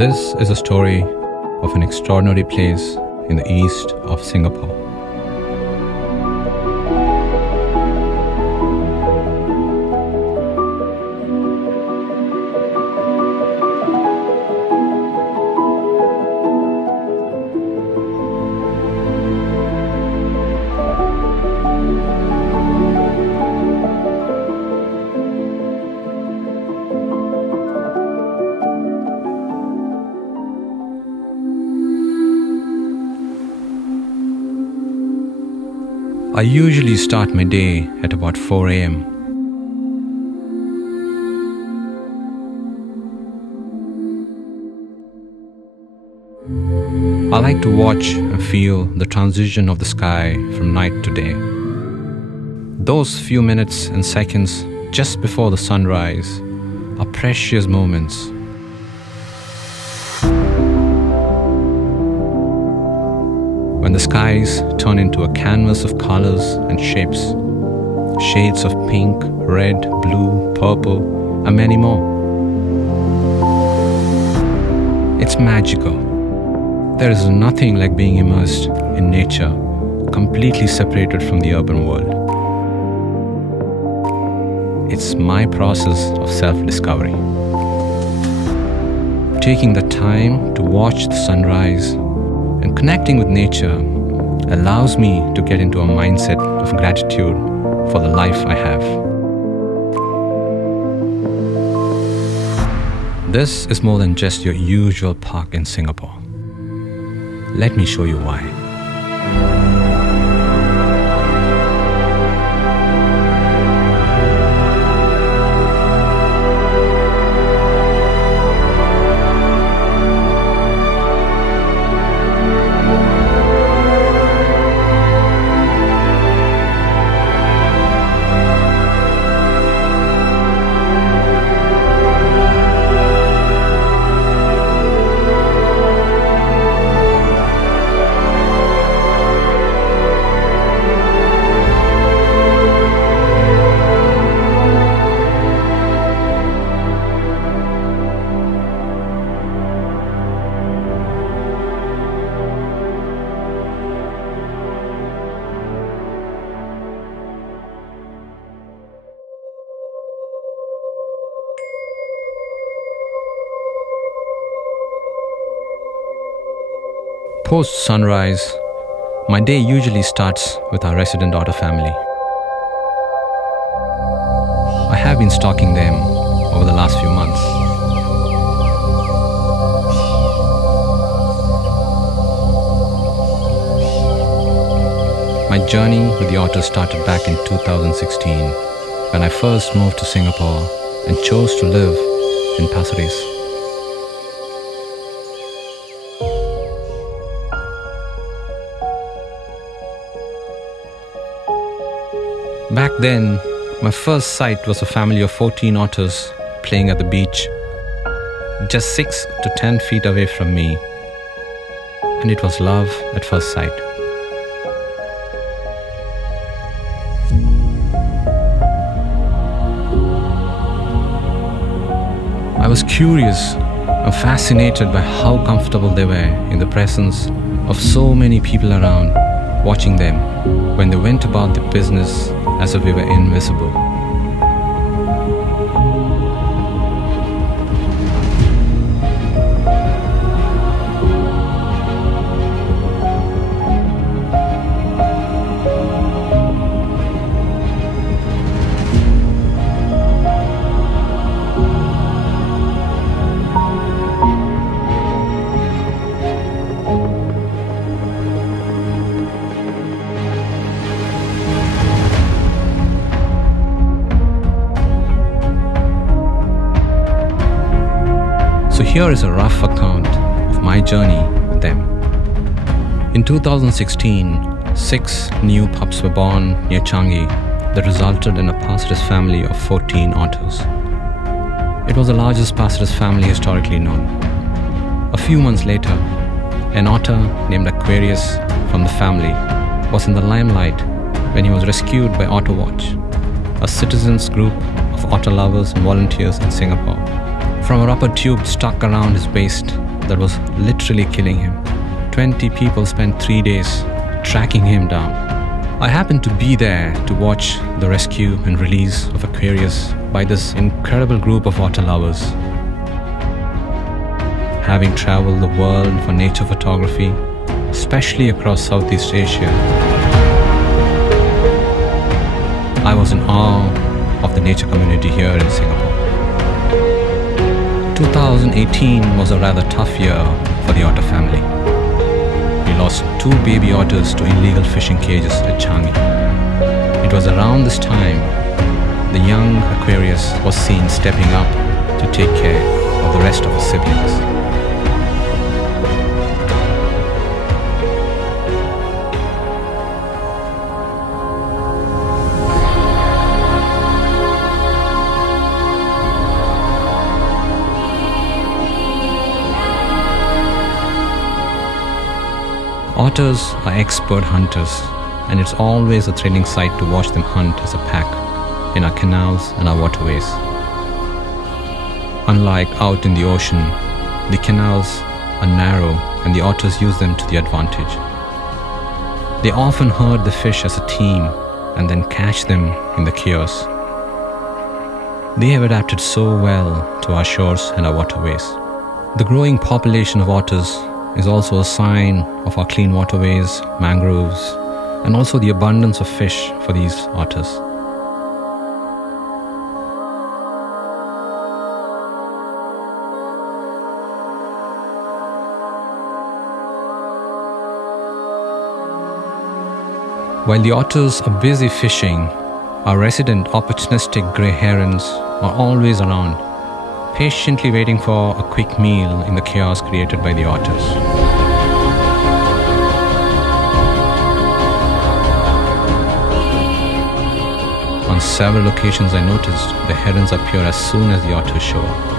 This is a story of an extraordinary place in the east of Singapore. I usually start my day at about 4 a.m. I like to watch and feel the transition of the sky from night to day. Those few minutes and seconds just before the sunrise are precious moments. When the skies turn into a canvas of colors and shapes, shades of pink, red, blue, purple, and many more. It's magical. There is nothing like being immersed in nature, completely separated from the urban world. It's my process of self-discovery. Taking the time to watch the sunrise and connecting with nature allows me to get into a mindset of gratitude for the life I have. This is more than just your usual park in Singapore. Let me show you why. Post-sunrise, my day usually starts with our resident otter family. I have been stalking them over the last few months. My journey with the otters started back in 2016 when I first moved to Singapore and chose to live in Pasir Ris. Back then, my first sight was a family of 14 otters playing at the beach, just 6 to 10 feet away from me, and it was love at first sight. I was curious and fascinated by how comfortable they were in the presence of so many people around, watching them when they went about their business as if we were invisible. So here is a rough account of my journey with them. In 2016, 6 new pups were born near Changi that resulted in a Pasir Ris family of 14 otters. It was the largest Pasir Ris family historically known. A few months later, an otter named Aquarius from the family was in the limelight when he was rescued by Otter Watch, a citizens group of otter lovers and volunteers in Singapore. From a rubber tube stuck around his waist, that was literally killing him. 20 people spent 3 days tracking him down. I happened to be there to watch the rescue and release of Aquarius by this incredible group of otter lovers. Having traveled the world for nature photography, especially across Southeast Asia, I was in awe of the nature community here in Singapore. 2018 was a rather tough year for the otter family. We lost 2 baby otters to illegal fishing cages at Changi. It was around this time the young Aquarius was seen stepping up to take care of the rest of his siblings. Otters are expert hunters, and it's always a thrilling sight to watch them hunt as a pack in our canals and our waterways. Unlike out in the ocean, the canals are narrow and the otters use them to their advantage. They often herd the fish as a team and then catch them in the chaos. They have adapted so well to our shores and our waterways. The growing population of otters is also a sign of our clean waterways, mangroves, and also the abundance of fish for these otters. While the otters are busy fishing, our resident opportunistic grey herons are always around, patiently waiting for a quick meal in the chaos created by the otters. On several occasions I noticed the herons appear as soon as the otters show up.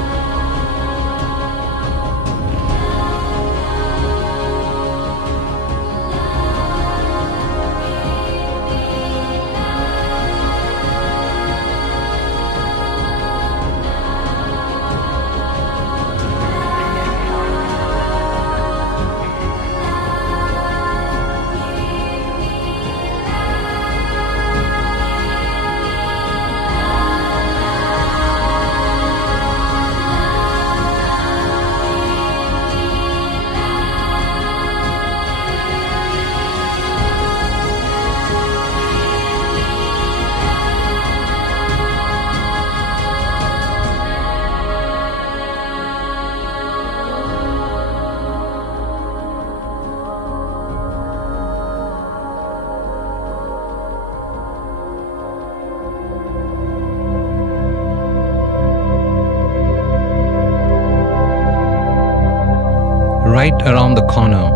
Right around the corner,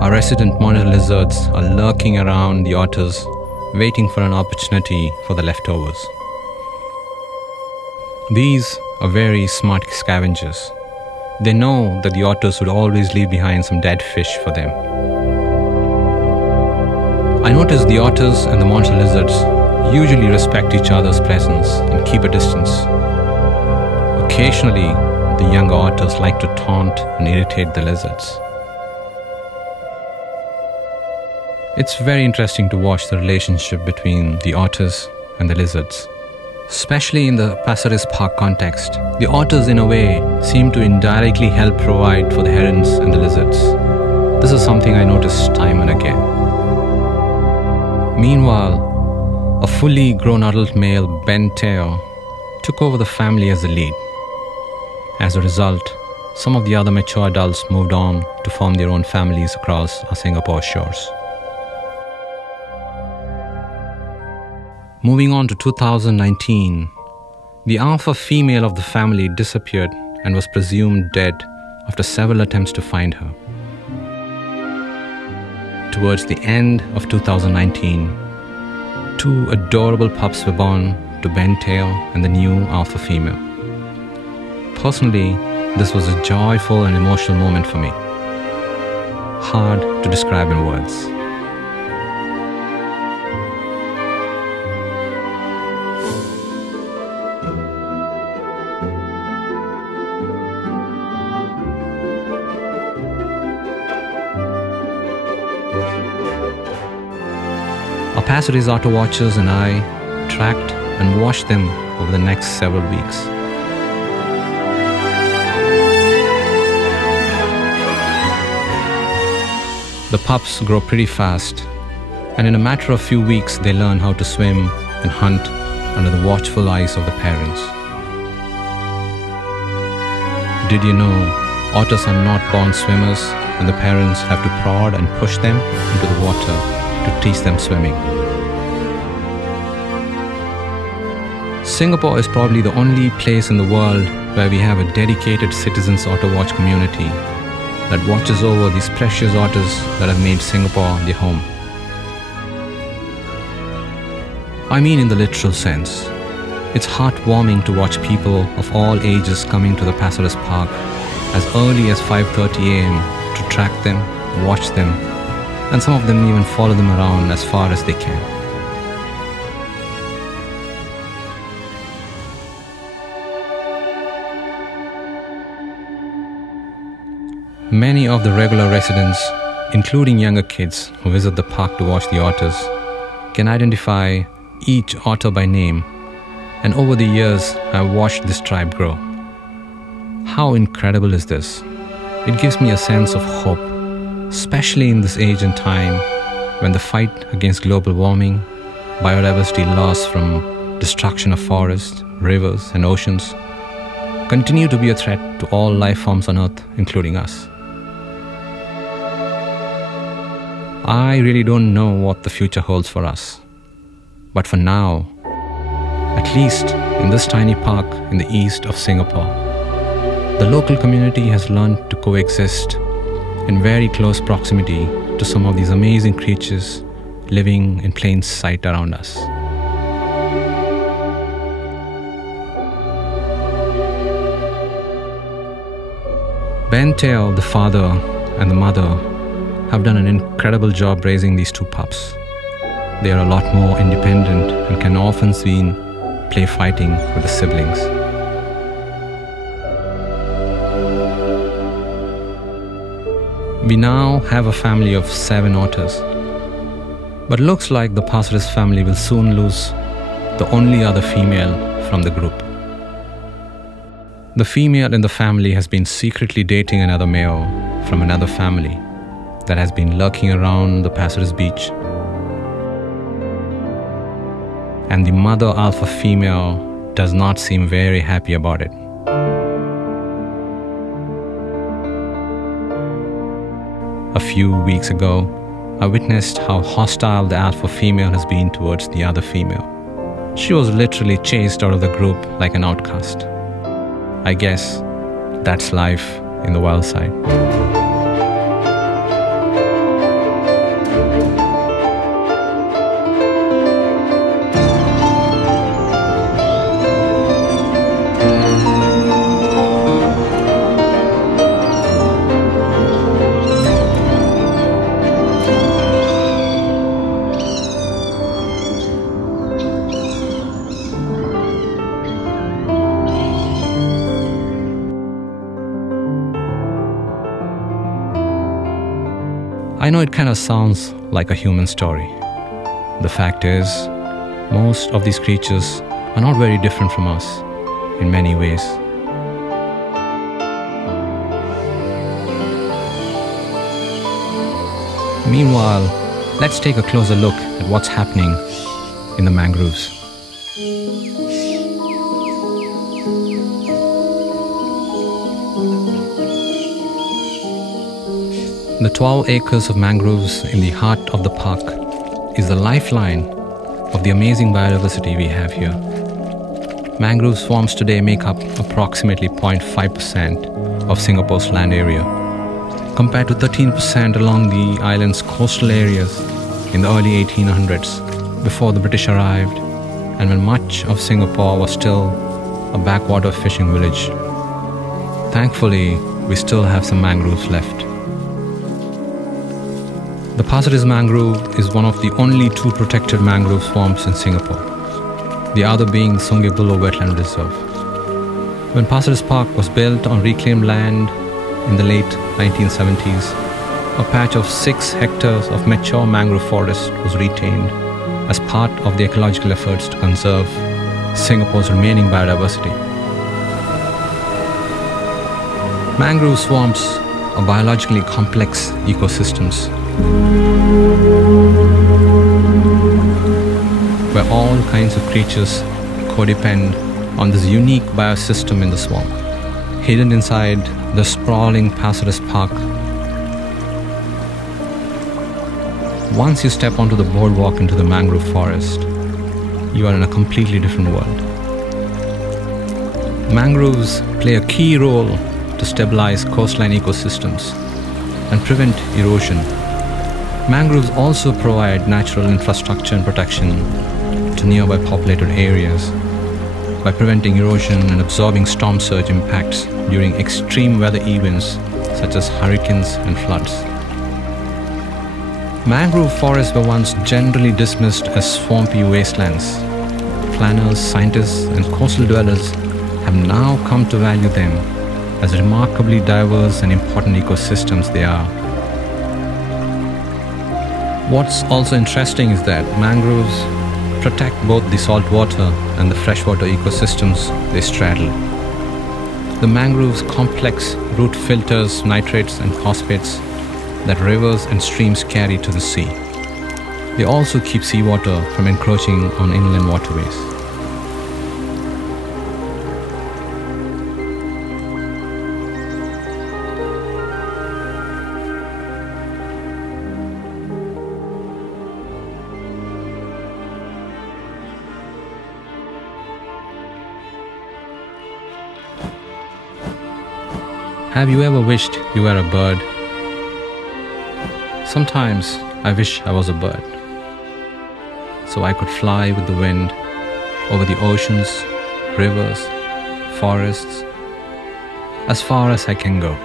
our resident monitor lizards are lurking around the otters, waiting for an opportunity for the leftovers. These are very smart scavengers. They know that the otters would always leave behind some dead fish for them. I noticed the otters and the monitor lizards usually respect each other's presence and keep a distance. Occasionally, the younger otters like to taunt and irritate the lizards. It's very interesting to watch the relationship between the otters and the lizards. Especially in the Pasir Ris Park context, the otters in a way seem to indirectly help provide for the herons and the lizards. This is something I noticed time and again. Meanwhile, a fully grown adult male bent tail took over the family as the lead. As a result, some of the other mature adults moved on to form their own families across our Singapore shores. Moving on to 2019, the alpha female of the family disappeared and was presumed dead after several attempts to find her. Towards the end of 2019, 2 adorable pups were born to Bentail and the new alpha female. Personally, this was a joyful and emotional moment for me. Hard to describe in words. Pasir Ris otter watchers and I tracked and watched them over the next several weeks. The pups grow pretty fast, and in a matter of few weeks they learn how to swim and hunt under the watchful eyes of the parents. Did you know otters are not born swimmers and the parents have to prod and push them into the water to teach them swimming? Singapore is probably the only place in the world where we have a dedicated citizens otter watch community that watches over these precious otters that have made Singapore their home. I mean in the literal sense. It's heartwarming to watch people of all ages coming to the Pasir Ris Park as early as 5:30 a.m. to track them, watch them, and some of them even follow them around as far as they can. Many of the regular residents, including younger kids who visit the park to watch the otters, can identify each otter by name, and over the years I've watched this tribe grow. How incredible is this? It gives me a sense of hope, especially in this age and time when the fight against global warming, biodiversity loss from destruction of forests, rivers and oceans continue to be a threat to all life forms on Earth, including us. I really don't know what the future holds for us. But for now, at least in this tiny park in the east of Singapore, the local community has learned to coexist in very close proximity to some of these amazing creatures living in plain sight around us. Ben Teo, the father and the mother, have done an incredible job raising these two pups. They are a lot more independent and can often seen play fighting with the siblings. We now have a family of 7 otters, but looks like the Pasir Ris family will soon lose the only other female from the group. The female in the family has been secretly dating another male from another family that has been lurking around the Pasir Ris beach. And the mother alpha female does not seem very happy about it. A few weeks ago, I witnessed how hostile the alpha female has been towards the other female. She was literally chased out of the group like an outcast. I guess that's life in the wild side. I know it kind of sounds like a human story. The fact is, most of these creatures are not very different from us in many ways. Meanwhile, let's take a closer look at what's happening in the mangroves. The 12 acres of mangroves in the heart of the park is the lifeline of the amazing biodiversity we have here. Mangrove swarms today make up approximately 0.5% of Singapore's land area, compared to 13% along the island's coastal areas in the early 1800s, before the British arrived and when much of Singapore was still a backwater fishing village. Thankfully, we still have some mangroves left. The Pasir Ris mangrove is one of the only 2 protected mangrove swamps in Singapore, the other being the Sungai Buloh Wetland Reserve. When Pasir Ris Park was built on reclaimed land in the late 1970s, a patch of 6 hectares of mature mangrove forest was retained as part of the ecological efforts to conserve Singapore's remaining biodiversity. Mangrove swamps are biologically complex ecosystems where all kinds of creatures codepend on this unique biosystem in the swamp. Hidden inside the sprawling Pasir Ris Park, once you step onto the boardwalk into the mangrove forest, you are in a completely different world. Mangroves play a key role to stabilize coastline ecosystems and prevent erosion. Mangroves also provide natural infrastructure and protection to nearby populated areas by preventing erosion and absorbing storm surge impacts during extreme weather events such as hurricanes and floods. Mangrove forests were once generally dismissed as swampy wastelands. Planners, scientists, and coastal dwellers have now come to value them as remarkably diverse and important ecosystems they are. What's also interesting is that mangroves protect both the saltwater and the freshwater ecosystems they straddle. The mangroves' complex root filters nitrates and phosphates that rivers and streams carry to the sea. They also keep seawater from encroaching on inland waterways. Have you ever wished you were a bird? Sometimes I wish I was a bird, so I could fly with the wind over the oceans, rivers, forests, as far as I can go.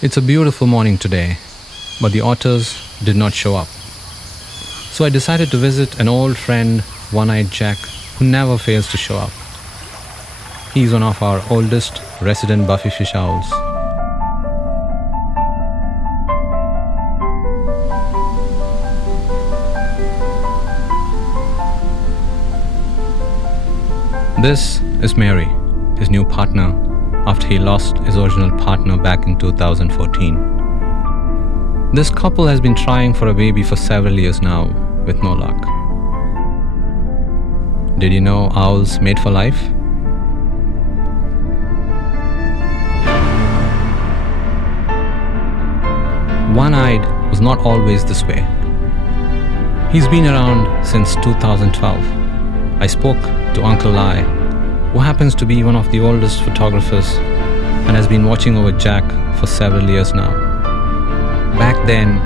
It's a beautiful morning today, but the otters did not show up. So I decided to visit an old friend, One-Eyed Jack, who never fails to show up. He's one of our oldest resident buffyfish owls. This is Mary, his new partner, after he lost his original partner back in 2014. This couple has been trying for a baby for several years now, with no luck. Did you know owls mate for life? One-Eyed was not always this way. He's been around since 2012. I spoke to Uncle Lai, who happens to be one of the oldest photographers and has been watching over Jack for several years now. Back then,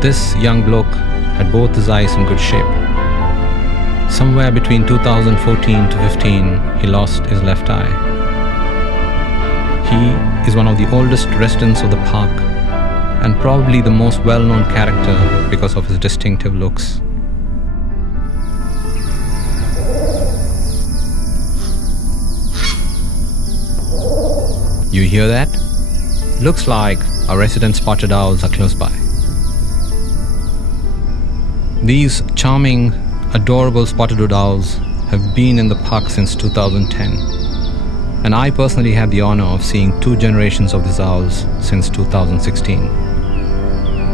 this young bloke had both his eyes in good shape. Somewhere between 2014 to 15, he lost his left eye. He is one of the oldest residents of the park and probably the most well-known character because of his distinctive looks. You hear that? Looks like our resident spotted owls are close by. These charming, adorable spotted-hood owls have been in the park since 2010, and I personally had the honor of seeing 2 generations of these owls since 2016.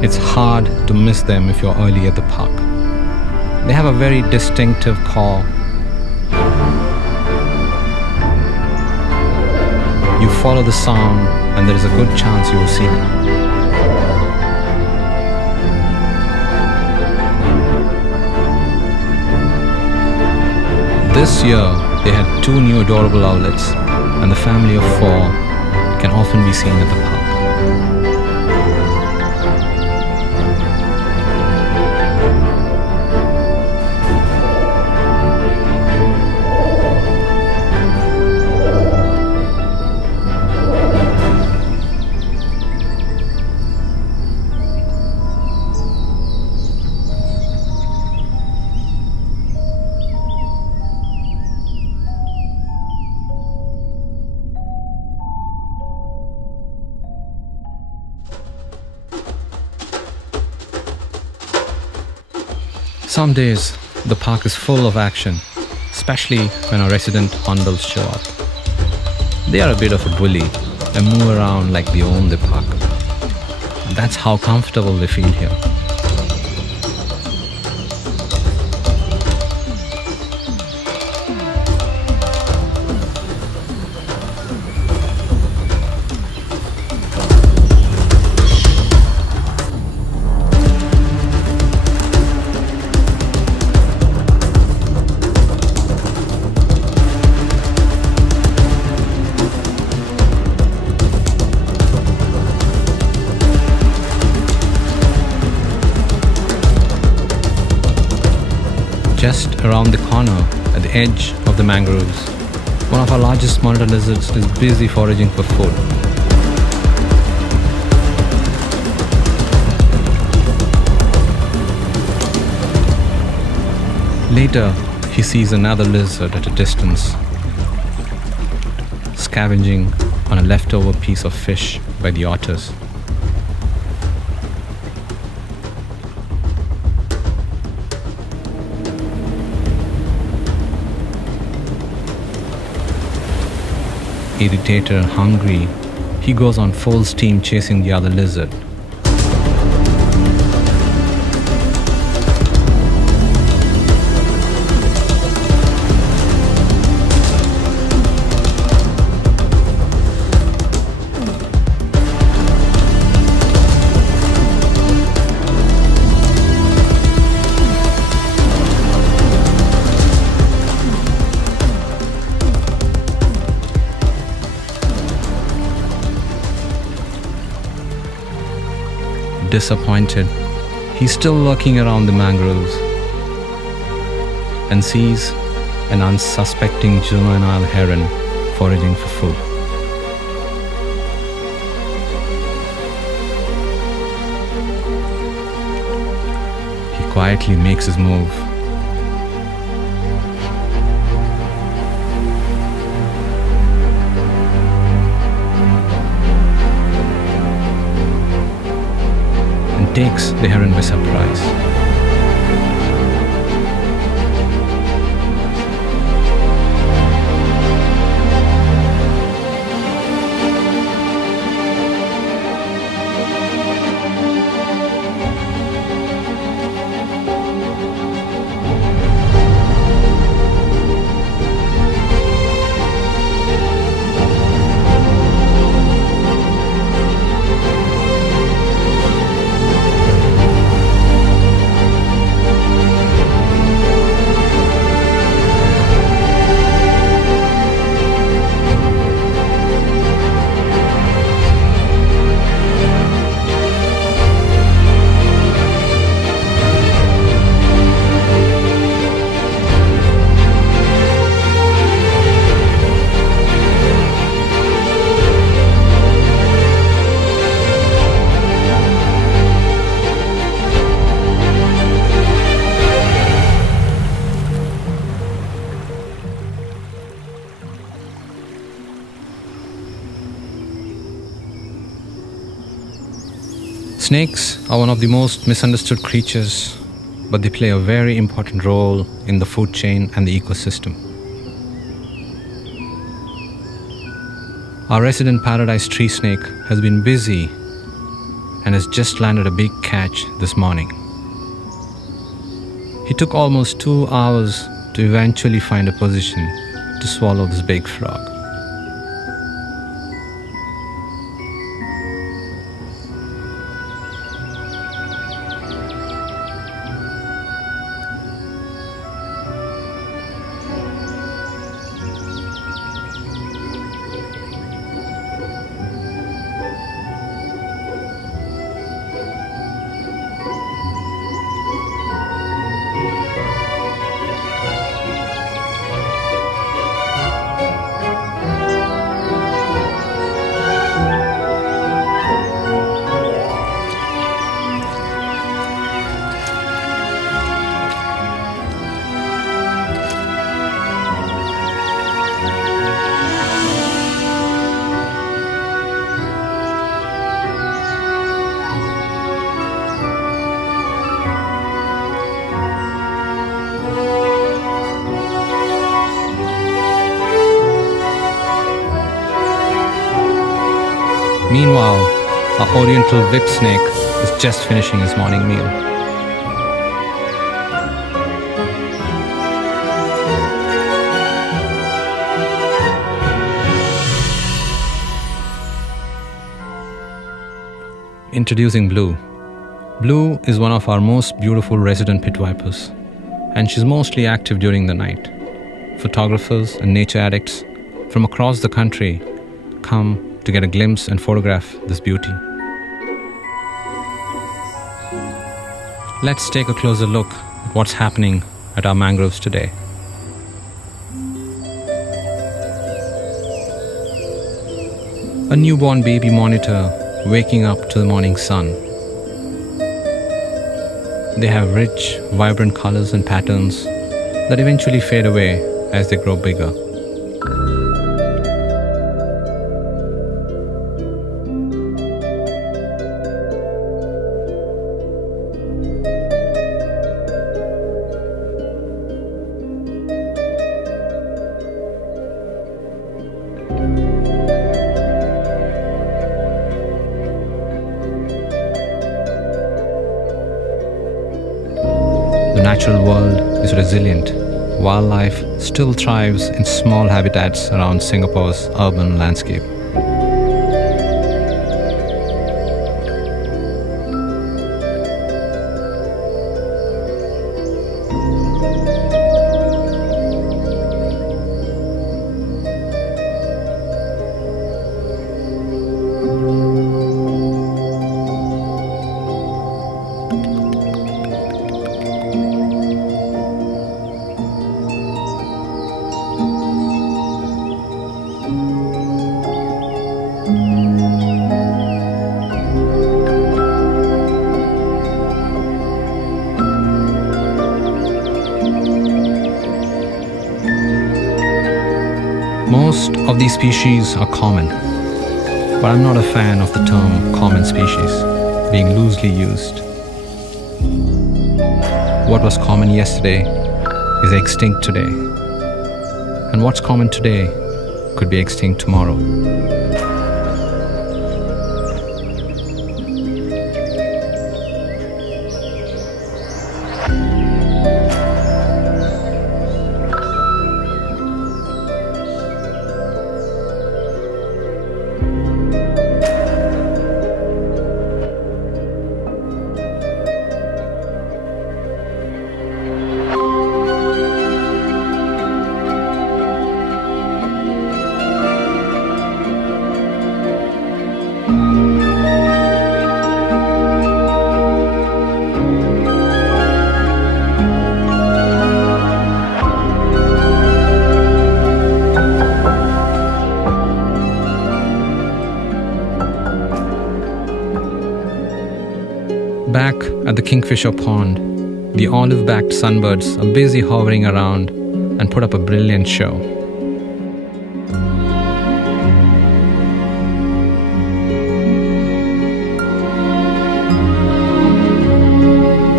It's hard to miss them if you're early at the park. They have a very distinctive call. You follow the sound and there is a good chance you will see them. This year, they had 2 new adorable owlets, and the family of 4 can often be seen at the park. Some days, the park is full of action, especially when our resident hornbills show up. They are a bit of a bully and move around like they own the park. That's how comfortable they feel here. Just around the corner, at the edge of the mangroves, one of our largest monitor lizards is busy foraging for food. Later, he sees another lizard at a distance, scavenging on a leftover piece of fish by the otters. Irritated and hungry, he goes on full steam chasing the other lizard. Disappointed, he's still lurking around the mangroves and sees an unsuspecting juvenile heron foraging for food. He quietly makes his move. Takes the heron by surprise. Snakes are one of the most misunderstood creatures, but they play a very important role in the food chain and the ecosystem. Our resident paradise tree snake has been busy and has just landed a big catch this morning. He took almost 2 hours to eventually find a position to swallow this big frog. Meanwhile, our oriental whip snake is just finishing his morning meal. Introducing Blue. Blue is one of our most beautiful resident pit vipers, and she's mostly active during the night. Photographers and nature addicts from across the country come to get a glimpse and photograph this beauty. Let's take a closer look at what's happening at our mangroves today. A newborn baby monitor waking up to the morning sun. They have rich, vibrant colors and patterns that eventually fade away as they grow bigger. The natural world is resilient. Wildlife still thrives in small habitats around Singapore's urban landscape. Most of these species are common, but I'm not a fan of the term common species being loosely used. What was common yesterday is extinct today, and what's common today could be extinct tomorrow. Back at the Kingfisher Pond, the olive-backed sunbirds are busy hovering around and put up a brilliant show.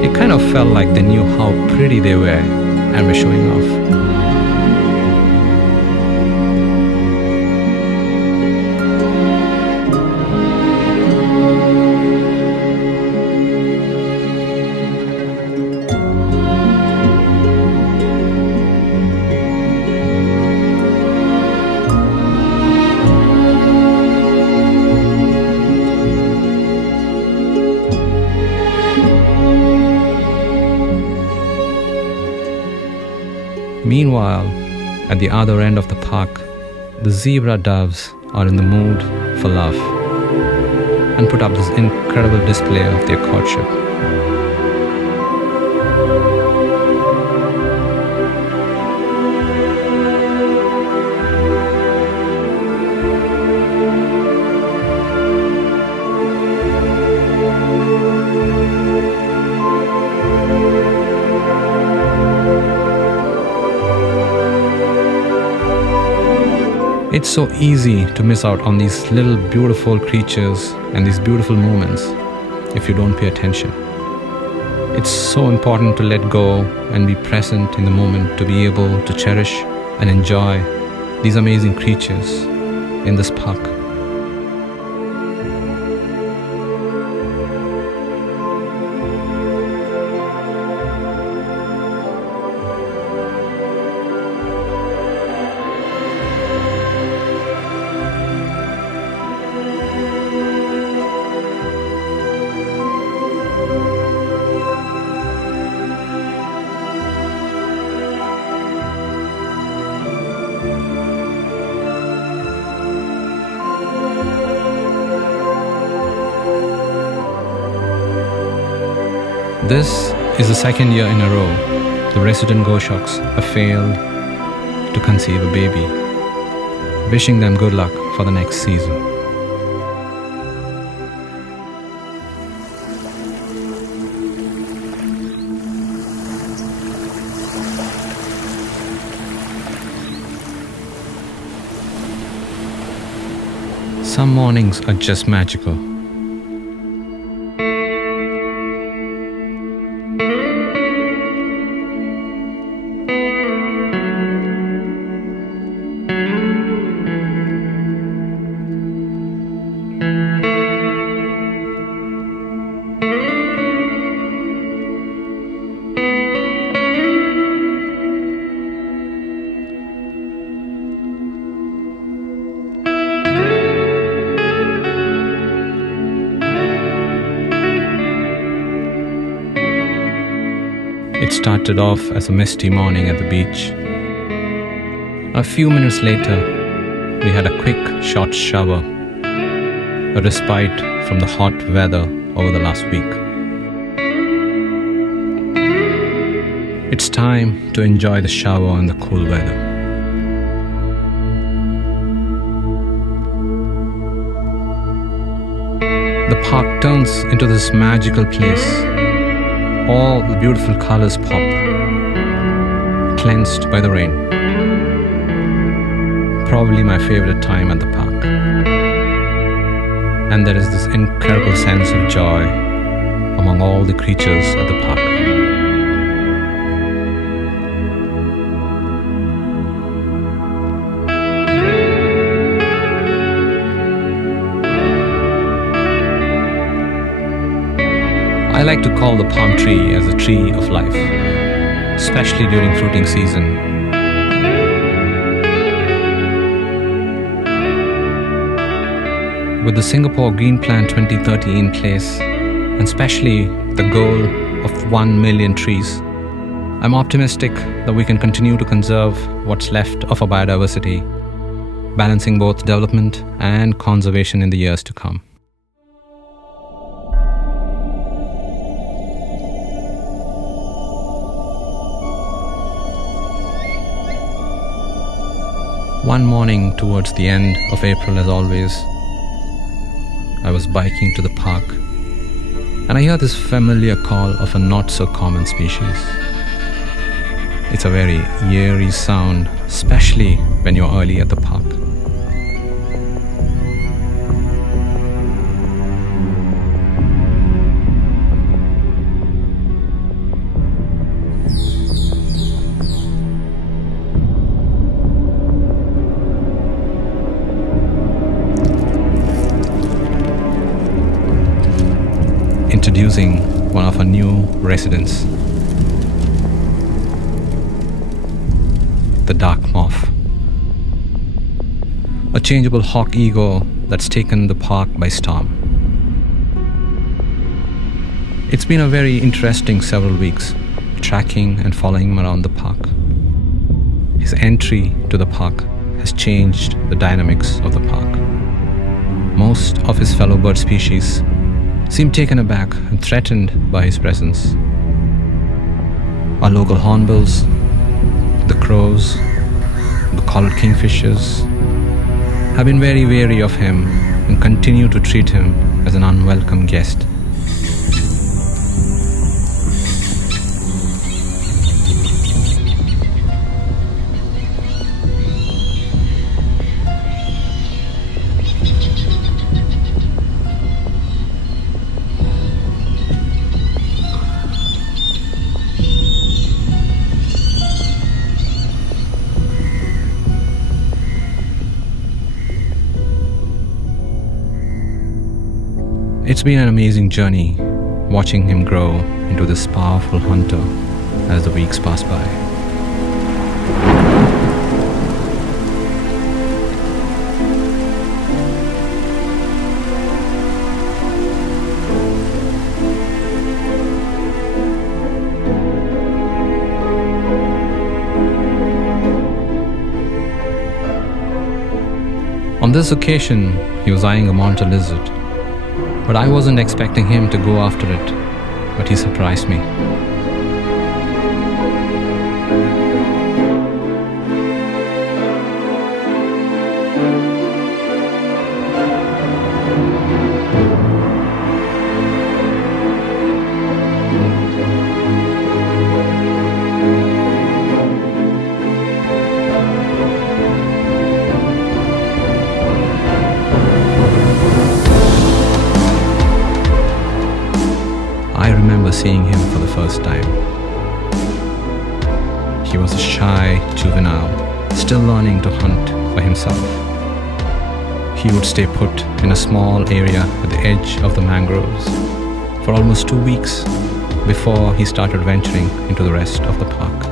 It kind of felt like they knew how pretty they were and were showing off. Meanwhile, at the other end of the park, the zebra doves are in the mood for love and put up this incredible display of their courtship. It's so easy to miss out on these little beautiful creatures and these beautiful moments if you don't pay attention. It's so important to let go and be present in the moment to be able to cherish and enjoy these amazing creatures in this park. This is the second year in a row the resident Goshawks have failed to conceive a baby. Wishing them good luck for the next season. Some mornings are just magical. It started off as a misty morning at the beach. A few minutes later, we had a quick, short shower, a respite from the hot weather over the last week. It's time to enjoy the shower and the cool weather. The park turns into this magical place. All the beautiful colors pop, cleansed by the rain. Probably my favorite time at the park. And there is this incredible sense of joy among all the creatures at the park. I like to call the palm tree as a tree of life, especially during fruiting season. With the Singapore Green Plan 2030 in place, and especially the goal of 1 million trees, I'm optimistic that we can continue to conserve what's left of our biodiversity, balancing both development and conservation in the years to come. One morning towards the end of April, as always, I was biking to the park and I hear this familiar call of a not-so-common species. It's a very eerie sound, especially when you're early at the park. Introducing one of our new residents, the Dark Morph, a changeable hawk eagle that's taken the park by storm. It's been a very interesting several weeks, tracking and following him around the park. His entry to the park has changed the dynamics of the park. Most of his fellow bird species seem taken aback and threatened by his presence. Our local hornbills, the crows, the collared kingfishers have been very wary of him and continue to treat him as an unwelcome guest. It's been an amazing journey watching him grow into this powerful hunter as the weeks pass by. On this occasion, he was eyeing a monitor lizard, but I wasn't expecting him to go after it but he surprised me. Seeing him for the first time. He was a shy juvenile, still learning to hunt by himself. He would stay put in a small area at the edge of the mangroves for almost 2 weeks before he started venturing into the rest of the park.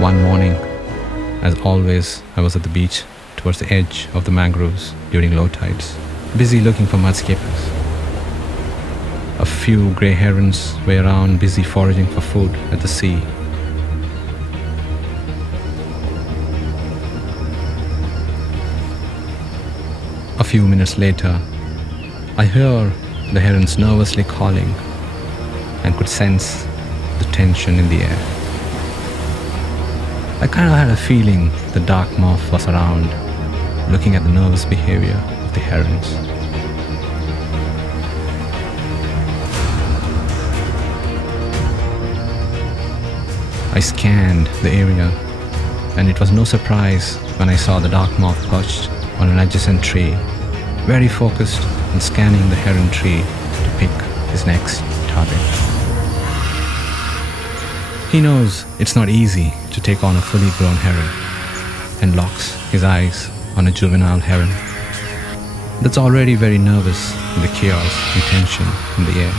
One morning, as always, I was at the beach towards the edge of the mangroves during low tides, busy looking for mudscapers. A few grey herons were around, busy foraging for food at the sea. A few minutes later, I heard the herons nervously calling and could sense the tension in the air. I kind of had a feeling the Dark Morph was around, looking at the nervous behavior of the herons. I scanned the area, and it was no surprise when I saw the Dark Morph perched on an adjacent tree, very focused on scanning the heron tree to pick his next target. He knows it's not easy to take on a fully grown heron, and locks his eyes on a juvenile heron that's already very nervous with the chaos and tension in the air.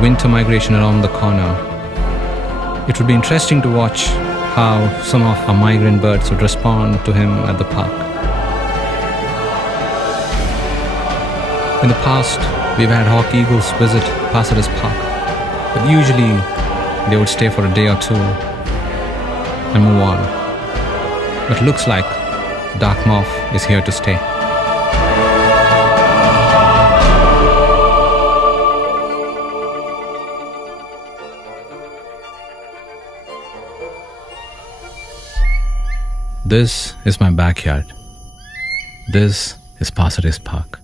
winter migration around the corner. It would be interesting to watch how some of our migrant birds would respond to him at the park. In the past, we've had hawk eagles visit Pasir Ris Park, but usually they would stay for a day or two and move on. But looks like Dark Morph is here to stay. This is my backyard. This is Pasir Ris Park.